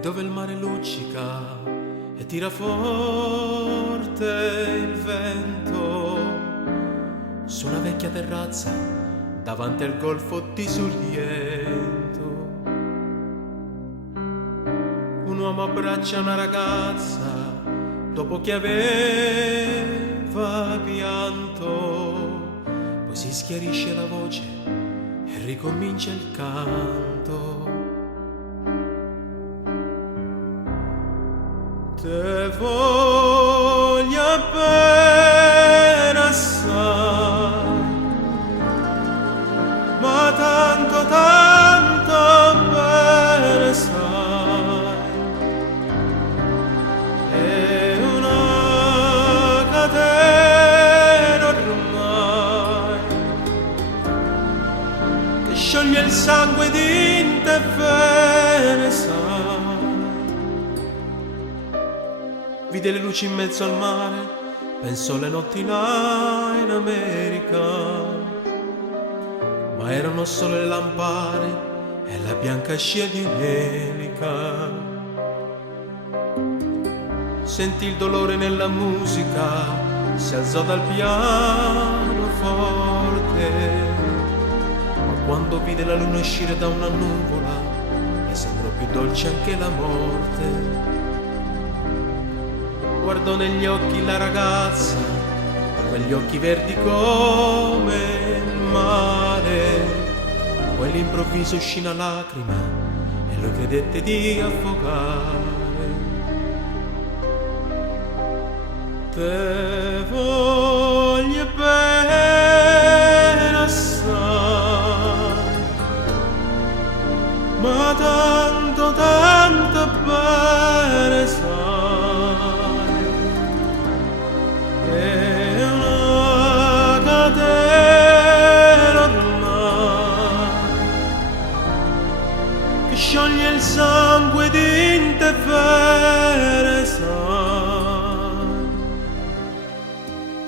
dove il mare luccica e tira forte il vento su una vecchia terrazza davanti al golfo di Sorrento. Un uomo abbraccia una ragazza dopo che aveva pianto, poi si schiarisce la voce e ricomincia il canto. Te voglio bene assai, ma tanto tanto bene sai, è una catena ormai che scioglie il sangue di te bene sai. Vide le luci in mezzo al mare, pensò alle notti là in America, ma erano solo le lampade e la bianca scia di un'elica. Sentì il dolore nella musica, si alzò dal pianoforte, ma quando vide la luna uscire da una nuvola, gli sembrò più dolce anche la morte. Guardò negli occhi la ragazza, quegli occhi verdi come il mare, poi all'improvviso uscì una lacrima e lui credette di affogare. Te voglio bene assai, ma tanto tanto bene sai, è una catena ormai che scioglie il sangue di te bene sai.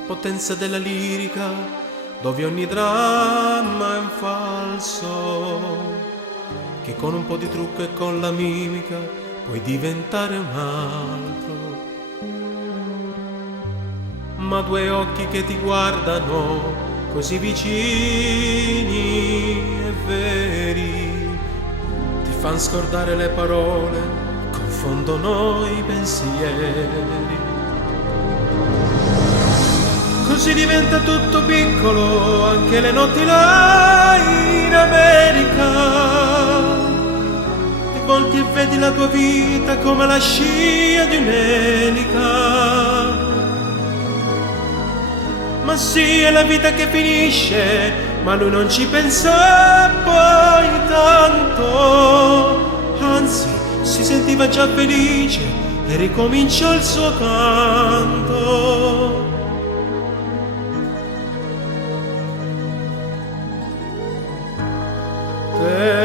Potenza della lirica, dove ogni dramma è un falso, che con un po' di trucco e con la mimica puoi diventare un altro. Ma due occhi che ti guardano così vicini e veri ti fan scordare le parole, confondono i pensieri. Così diventa tutto piccolo, anche le notti là in America. Ti volti e vedi la tua vita come la scia di un'elica. Ma sì, è la vita che finisce, ma lui non ci pensa poi tanto. Anzi, si sentiva già felice e ricominciò il suo canto. Te